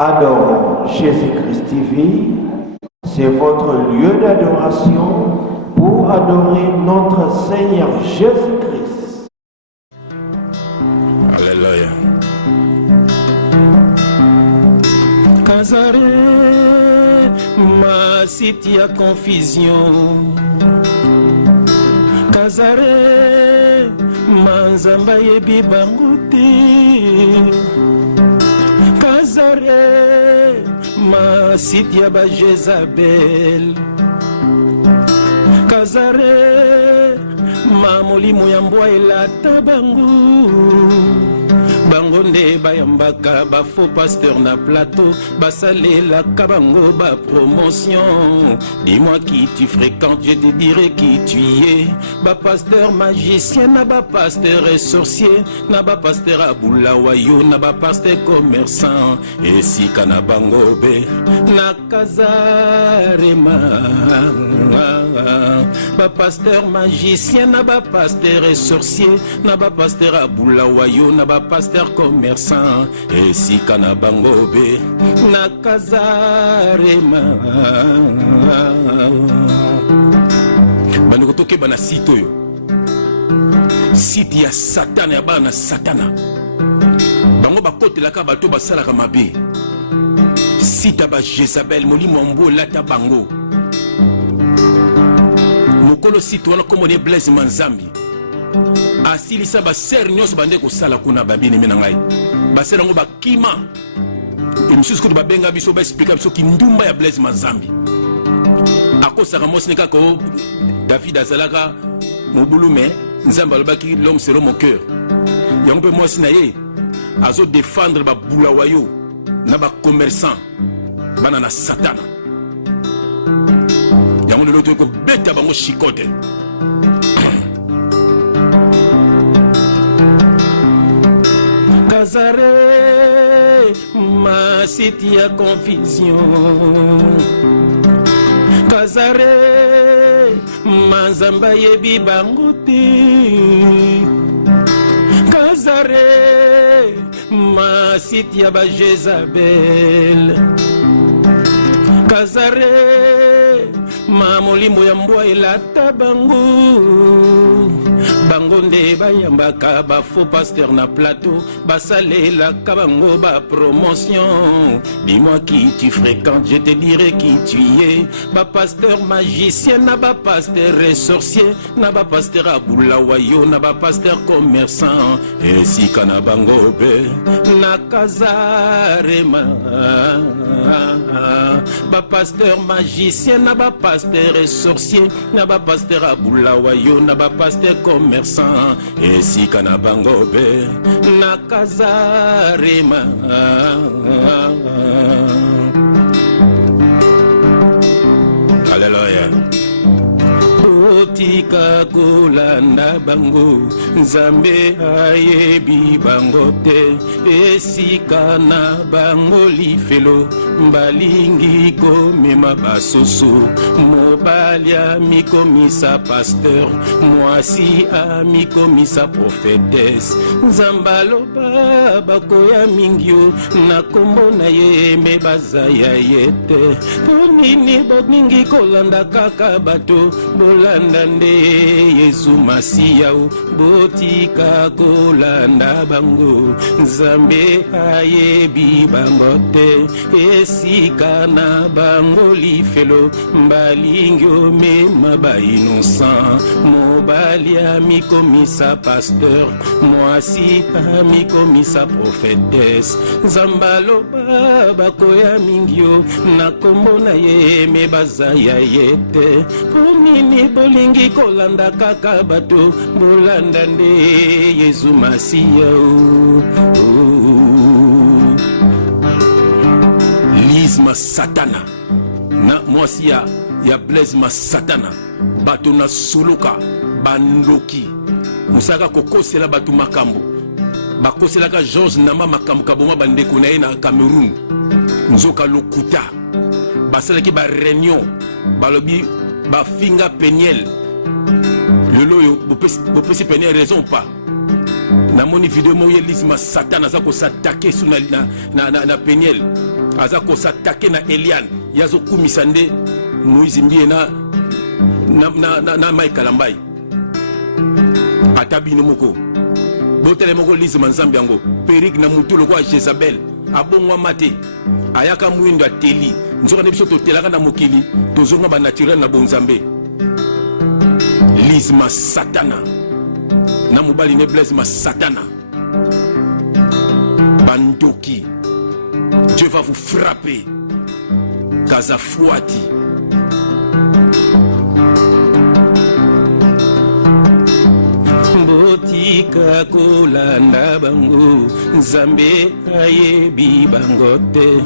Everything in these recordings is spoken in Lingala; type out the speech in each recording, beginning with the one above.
Adorons Jésus-Christ TV, c'est votre lieu d'adoration pour adorer notre Seigneur Jésus-Christ. Alléluia. Kazare, ma city à confusion. Kazare, manzamba yebi banguti. Kazare, ma city à Jezabel. Kazare, ma molimo yambwa elata bangu. Bangonde bayambaka ba faux pasteur na plateau basalela kabango ba promotion. Dis-moi qui tu fréquentes, je te dirai qui tu es. Ba pasteur magicien na ba pasteur et sorcier na ba pasteur abulawayo na ba pasteur commerçant. Et si kana bangobe na kazarema ba pasteur magicien na ba pasteur et sorcier na ba pasteur abulawayo na ba pasteur commerçant. Et si kana bangobe na kazarema banoko toke bana site oyo site ya satana ya bana satana bango bakotelaka bato basalaka mabe site ba Jezabel molimo mbo lata bango mokolo site wana komone Blaise Manzambi asilisa baser nyonso bande kosala kuna babini mina ngai basera ngo bakima emisusu ko babenga biso ba expliquer biso kindumba ya Blaise Manzambi akosaka mosne kako David azalaka mobulu me nzamba alobaki l'homme selon mon cœur yango pe mwasi na ye azo défendre ba bulawayo na ba commerçant bana na satana yango lelo to ko beta bango chikote. Kazare, ma city à confusion. Kazare, ma zamba yebi banguti. Kazare, ma city à Jezabel. Kazare, ma molimo ya mbwa elata bangu. Bangonde bayambaka ba faux pasteur na plateau basalela kabango ba promotion. Dis-moi qui tu fréquentes, je te dirai qui tu es. Ba pasteur magicien na ba pasteur et sorcier na ba pasteur abulawayo na ba pasteur commerçant. Et si kana bangobe na kazarema ba pasteur magicien na ba pasteur et sorcier na ba pasteur abulawayo na ba pasteur commerçant. Et si kana bangobe na kazarema Alléluia. Botika kolanda bango nzambe ayebi bango te esika na bango lifelo balingi komema basoso mobali amikomisa pasteur mwasi amikomisa prophétesse nzambe aloba bakoya mingi yo na kombo na ye me bazaya ye te po nini boningi kolanda kaka bato bolanda nde Yesu Masiya botika kolanda bango nzambe ayebi bango te esika na bango lifelo balingi omema ba innocent mobali amikomisa pasteur mwasi amikomisa prophétesse nzambe aloba bakoya mingi yo na kombo na ye me bazaya ye te po nini bolingi kolanda kaka bato bolanda nde Yesu Masiya Lisma satana na mwasi ya Blaise Masatana bato na suluka bandoki musaka kokosela bato makambo bakoselaka George Nama makambo kaboma bandeko na ye na Cameroun nzoka lokuta basalaki ba réunion balobi bafinga Peniel lelo yo bopesi Peniel raison pas namoni video mo Lisma satana za ko s'attaquer sur na Peniel aza ko s'attaquer na Eliane yazo kumisande Moïse mbie na Mike Kalambai atabino moko botele moko lise manzambi yango Perik na mutu lokwa Jezabel abongwa mate ayaka mwindo ateli nzoka ne biso totelaka na mokili tozonga ba naturel na bonzambe lise ma satana na mobali ne Blaise ma satana bandoki. Dieu va vous frapper. Kazafouati. Botika kolanda bango Nzambe ayebi bangote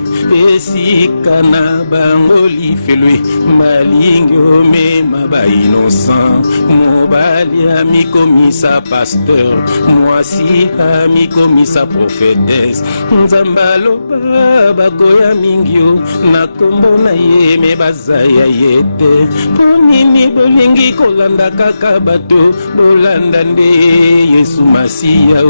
esika na bango lifelwe malingi omema ba innocent mobali amikomisa pasteur mwasi amikomisa prophétesse Nzambe aloba bakoya mingio na kombo na ye me bazaya yete ponini bolingi kolanda kaka bato bolanda nde Yesu Masiya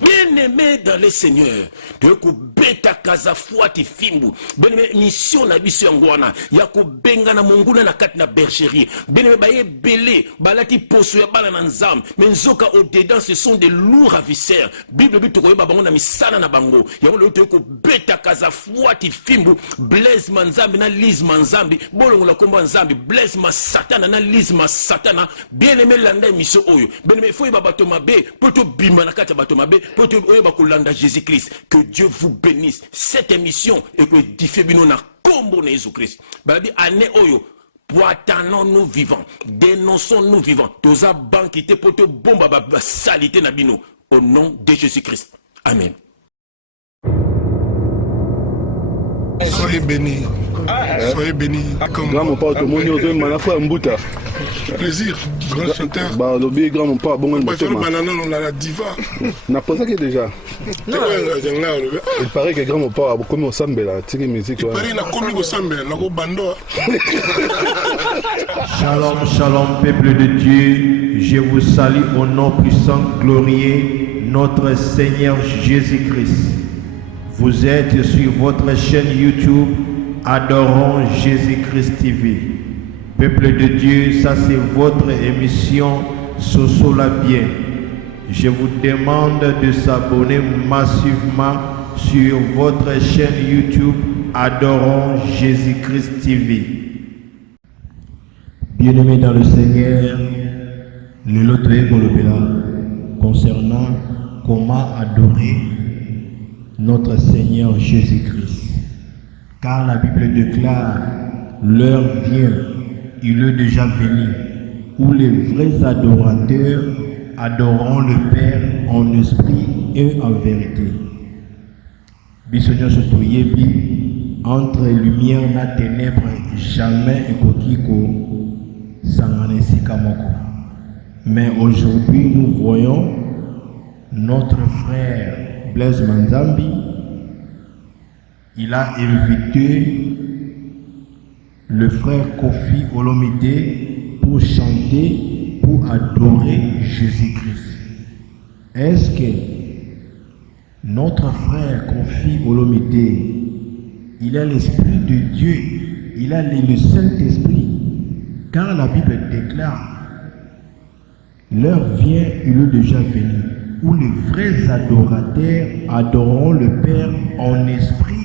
bien-aimé dans le Seigneur de kubeta kazafuati fimbu bien-aimé mission na biso yangwana ya kubenga na monguna na kati na bergerie bien-aimé baye belé balati poso ya bala na nzam mais nzoka au dedans ce sont des lourds ravisseurs Bible bitu koyeba bango na misana na bango yango le to kubeta kazafuati fimbu Blaise manzambi na Lise manzambi bolongo la komba nzambi Blaise ma satana na Lise ma satana bien-aimé landa mission oyo bien-aimé faut yeba bato mabe poto bima na kati bato mabe poto oyeba kolanda Jésus-Christ. Que Dieu vous bénisse. Cette émission est que édifié bino na kombo na Jésus-Christ. Balabi année oyo poitanons-nous vivants, dénonçons-nous vivants. Toza banquité pour te bomba ba salité na bino au nom de Jésus-Christ. Amen. Soyez bénis. Soyez bénis. Grand mon père, tout le monde est aux mains, frère Mbouta. Plaisir, grand chanteur. Bah, l'obéi, grand mon père, bon, on va faire le banana, on a la diva. N'a pas ça qui est déjà. Il paraît que grand mon père a commis au sambe là, tu sais, musique. Il paraît qu'il a commis au sambe, là, au bando. Shalom, shalom, peuple de Dieu. Je vous salue au nom puissant, glorieux, notre Seigneur Jésus-Christ. Vous êtes sur votre chaîne YouTube Adorons Jésus-Christ TV. Peuple de Dieu, ça c'est votre émission Soso la bien. Je vous demande de s'abonner massivement sur votre chaîne YouTube Adorons Jésus-Christ TV. Bien-aimés dans le Seigneur, le loto est concernant comment adorer notre Seigneur Jésus-Christ. Car la Bible déclare, l'heure vient, il est déjà venu, où les vrais adorateurs adoreront le Père en esprit et en vérité. Bisogna sotoyebi entre lumière et ténèbres, jamais ekokiko sanganesi kamoko. Mais aujourd'hui, nous voyons notre frère Blaise Manzambi. Il a invité le frère Kofi Olomide pour chanter, pour adorer Jésus-Christ. Est-ce que notre frère Kofi Olomide, il a l'Esprit de Dieu, il a le Saint-Esprit? Car la Bible déclare, l'heure vient, il est déjà venu, où les vrais adorateurs adoreront le Père en esprit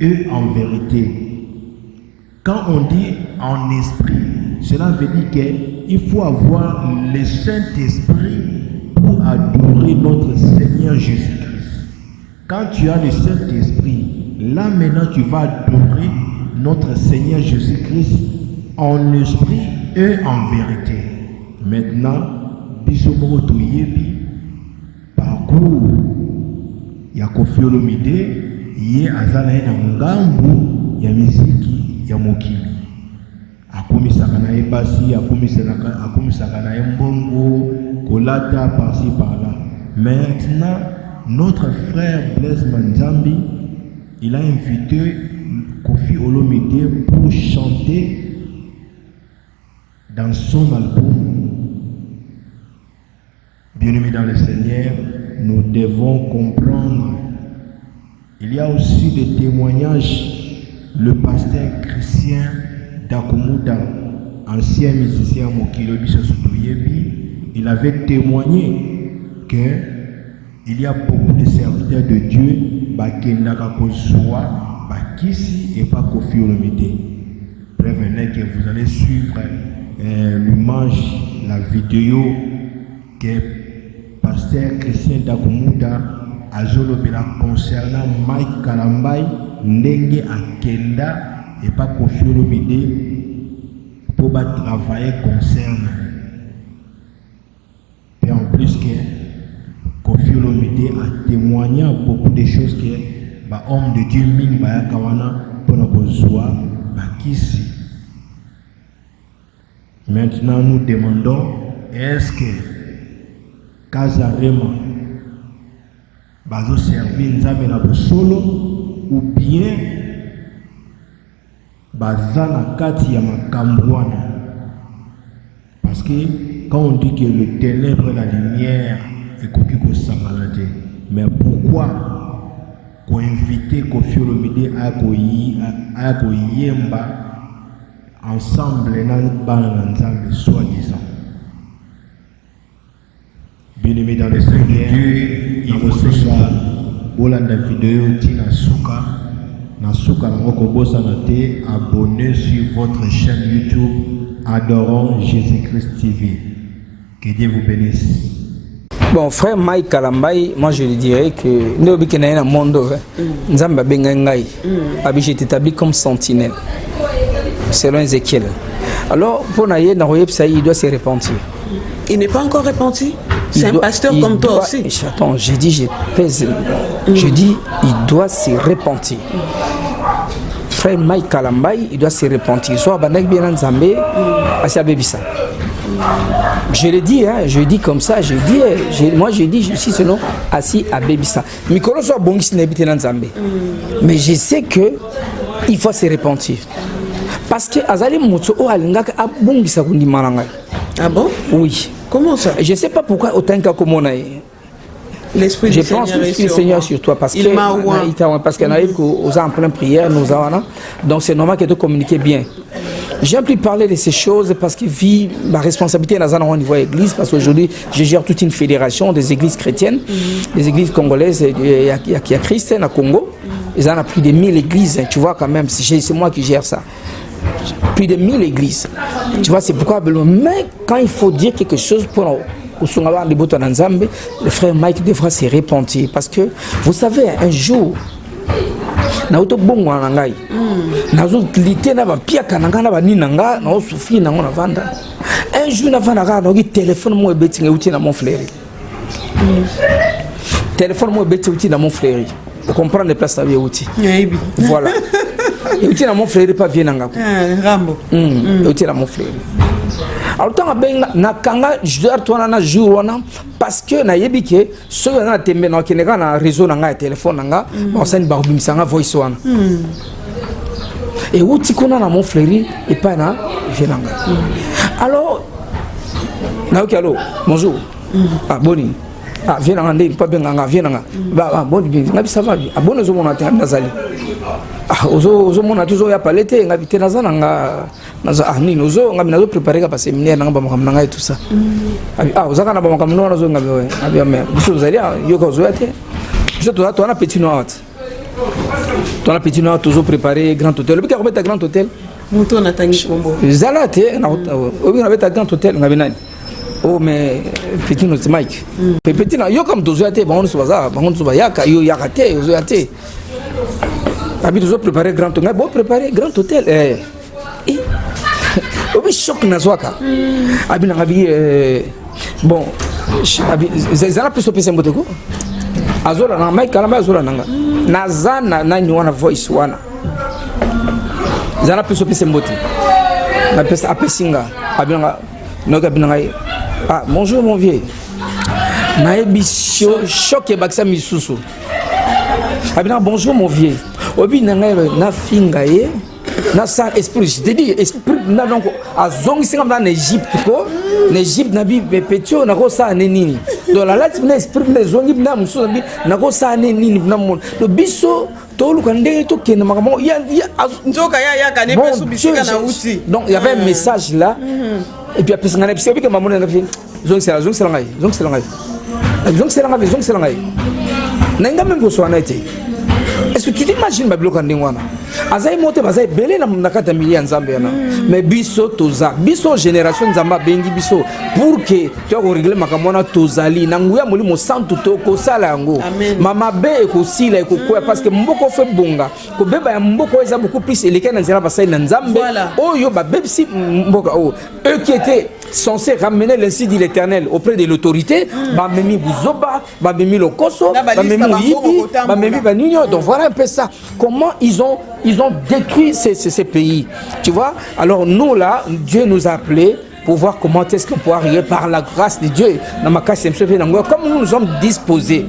et en vérité. Quand on dit en esprit, cela veut dire qu'il faut avoir le Saint-Esprit pour adorer notre Seigneur Jésus-Christ. Quand tu as le Saint-Esprit, là maintenant tu vas adorer notre Seigneur Jésus-Christ en esprit et en vérité. Maintenant, Bisomoro Toyebi, parcours ya Kofi Olomide, ye azala na ngambu ya miziki ya mokili. Akomisaka na ebasi, akomisaka na mbongo, kolata par-ci par-là. Maintenant, notre frère Blaise Manzambi, il a invité Kofi Olomide pour chanter dans son album. Bien-aimés dans le Seigneur, nous devons comprendre. Il y a aussi des témoignages. Le pasteur Christian Dakumuda, ancien musicien Mokilo Bissosotoyebi, il avait témoigné qu'il y a beaucoup de serviteurs de Dieu Bakendaka Kozoa, Bakisi et pas Kofi Olomide. Prévenez que vous allez suivre l'image, la vidéo que pasteur Christian Dakumuda a jolobela concernant Mike Kalambay, Ndenge Akenda et pas Kofi Olomide pour travailler concernant. Et en plus que Kofi Olomide a témoigné beaucoup de choses que homme de Dieu ming ba kawana pour Bozoa bakisi. Maintenant nous demandons, est-ce que Kazarema bazo servir nzambe na bosolo ou bien bazana kati ya makambwana? Parce que quand on dit que le ténèbre et la lumière est coquille ko samalade, mais pourquoi qu'on invite Kofi Olomide à koyemba ensemble dans bana nzambe soi-disant? Bien-aimé dans le Seigneur, il faut que la vidéo tina suka na kobosa na te, abonnez sur votre chaîne YouTube Adorons Jésus-Christ TV. Que Dieu vous bénisse. Bon, frère Mike Kalambay, moi je lui dirais que nous sommes dans un monde où nous sommes établis comme sentinelle, selon Ézéchiel. Alors, pour Naïe, il doit se repentir. Il n'est pas encore repenti. C'est un pasteur comme toi aussi. Attends, j'ai dit, je pèse. Je dis, il doit se repentir. Frère Mike Kalambay, il doit se repentir. Soit Banek Bien Zambé, Asia Bebisa. Je l'ai dit, hein, je dis comme ça, moi je dis, je suis selon assis à Bébissa. Mikolo soit bon qui n'habite dans Zambé. Mais je sais que il faut se repentir. Parce que Azali Motso o Alingaka a bon qui s'akundi malanga. Ah bon? Oui. Comment ça? Je ne sais pas pourquoi autant qu'à comme on a. L'esprit du Seigneur pense que le Seigneur sur toi parce que nous sommes en pleine prière, nous avons, donc c'est normal que tu communiques bien. J'aime plus parler de ces choses parce que vit ma responsabilité dans un niveau église, parce qu'aujourd'hui je gère toute une fédération des églises chrétiennes, des églises congolaises, il y a Christ au Congo, ils en ont plus de 1000 églises, tu vois quand même, c'est moi qui gère ça. Plus de 1000 églises. Tu vois, c'est pourquoi, mais quand il faut dire quelque chose pour le frère Mike devra se repentir parce que vous savez, un jour, un jour, téléphone moi mon frère. Téléphone moi mon frère. Vous comprenez les places voilà. Et tu mon frère pas bien Rambo. Tu mon frère. Alors tant nakanga na jour parce que na yebike so na tembe na keneka na réseau na téléphone nga on send ba bimisanga voice wana et uti kuna na mon frère et pas na venanga. Alors na ok allo bonjour ah boni ah venanga ndé pas benga venanga ba boni ngabi ça va ah boni zo mona tanga zali ah ozo mona tuzo ya palete ngabi tena zana nga naza nini ozo ngabi nazo préparer ka séminaire nga ba makamna et tout ça ah ozaka na ba makamna nazo ngabi we ngabi ya mère biso zali yo ko zo yate biso to na petit noir to na petit noir toujours préparer grand hôtel bika ko beta grand hôtel moto na tangi kombo zalate na obi na beta grand hôtel ngabi nani oh mais petit noir Mike petit na yo comme dozo yate ba on so baza ba on so ba yaka yo yakate ozo yate abi dozo préparer grand hôtel ngabi bo préparer grand hôtel obi choc na zwaka abi na ngabi bon abi zala plus opese mboteko azola na Mike Kalambay azola nanga nazana na nywana voice wana zala plus opese mbote na pesa apesinga abi nga noka abi nga ah bonjour mon vieux na ebisho choc e bakisa misusu abi nga bonjour mon vieux obi na nga na finga ye na sa esprit je te dis esprit na donc a zongi singa en Égypte ko en Égypte na bi petio na ko sa nini donc la lati na esprit na zongi na muso na ko sa nini na mon le biso to lu kan ndenge to kende makamo ya nzoka ya kane pesu bisika na uti. Donc il y avait un message là et puis après ça ngana biso que maman na fi zongi sala ngai nanga même boso na été. Est-ce que tu t'imagines ma bloc en dingwana azai mote bazai belé na nakata mili nzambe yana mais biso toza biso génération nzamba bengi biso pour que tu vas régler makamona tozali na nguya moli mo santu to ko sala yango mama be ko sila ko kwa parce que mboko fe bonga ko beba ya mboko eza beaucoup plus eleka na nzela basai na nzambe oyo ba bebsi mboka eux qui étaient censés ramener l'incite de l'Éternel auprès de l'autorité ba memi buzoba ba memi lokoso ba memi yibi ba memi baninyo. Donc voilà un peu ça comment ils ont détruit ces pays, tu vois. Alors nous là Dieu nous a appelés pour voir comment est-ce qu'on peut arriver par la grâce de Dieu comme nous nous sommes disposés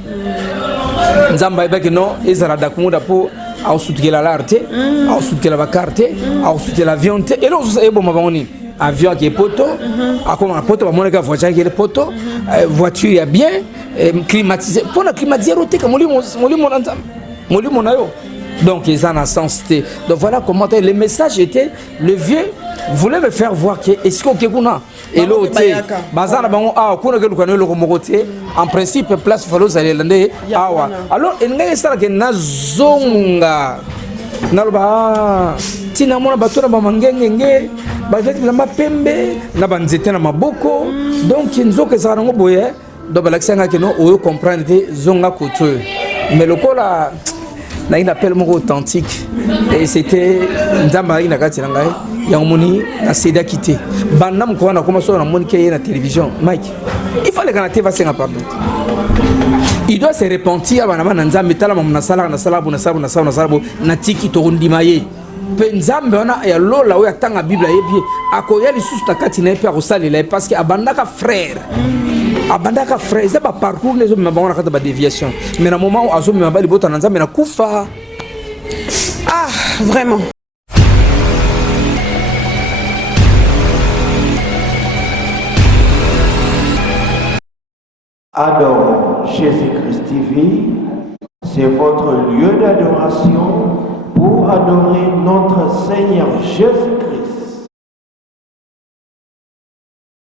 nzamba ibaki non ezara dakumuda po au soutenir l'arte au soutenir la carte au soutenir l'avion et là vous bon maboni avion qui est poteau à comment poteau mon gars voiture qui est poteau voiture il y a bien climatisé pour la climatiser roté comme moli mon ayo. Donc ils en a sens. Donc voilà comment le message était. Le vieux voulait me faire voir que est-ce que kuna et l'autre bazana bango ah kuna que lukano loko mokote en principe place falo zalelande awa. Alors il ngai sala que nazonga naloba tina mona batora ba mangengenge bazati na mapembe na banzete na maboko donc nzoka za ngo boye do balakisanga que non o comprendre zonga koto mais le kola na une appel moko authentique et c'était nzamba ina kati na ngai ya moni na seda quitté bandam ko na commencer na moni ke na télévision Mike il fallait que na TV va pardon il doit se repentir bana na nzamba tala na sala na sala na tiki to ndimaye pe nzambe ona ya lola o ya tanga Bible yebi akoya lisusu takati na epe akosalela parce que abandaka frère c'est pas parcours les hommes m'ont raconté ba déviation mais na moment où azo me mabali bota na nzambe na kufa vraiment. Adorons Jésus-Christ TV, c'est votre lieu d'adoration pour adorer notre Seigneur Jésus-Christ.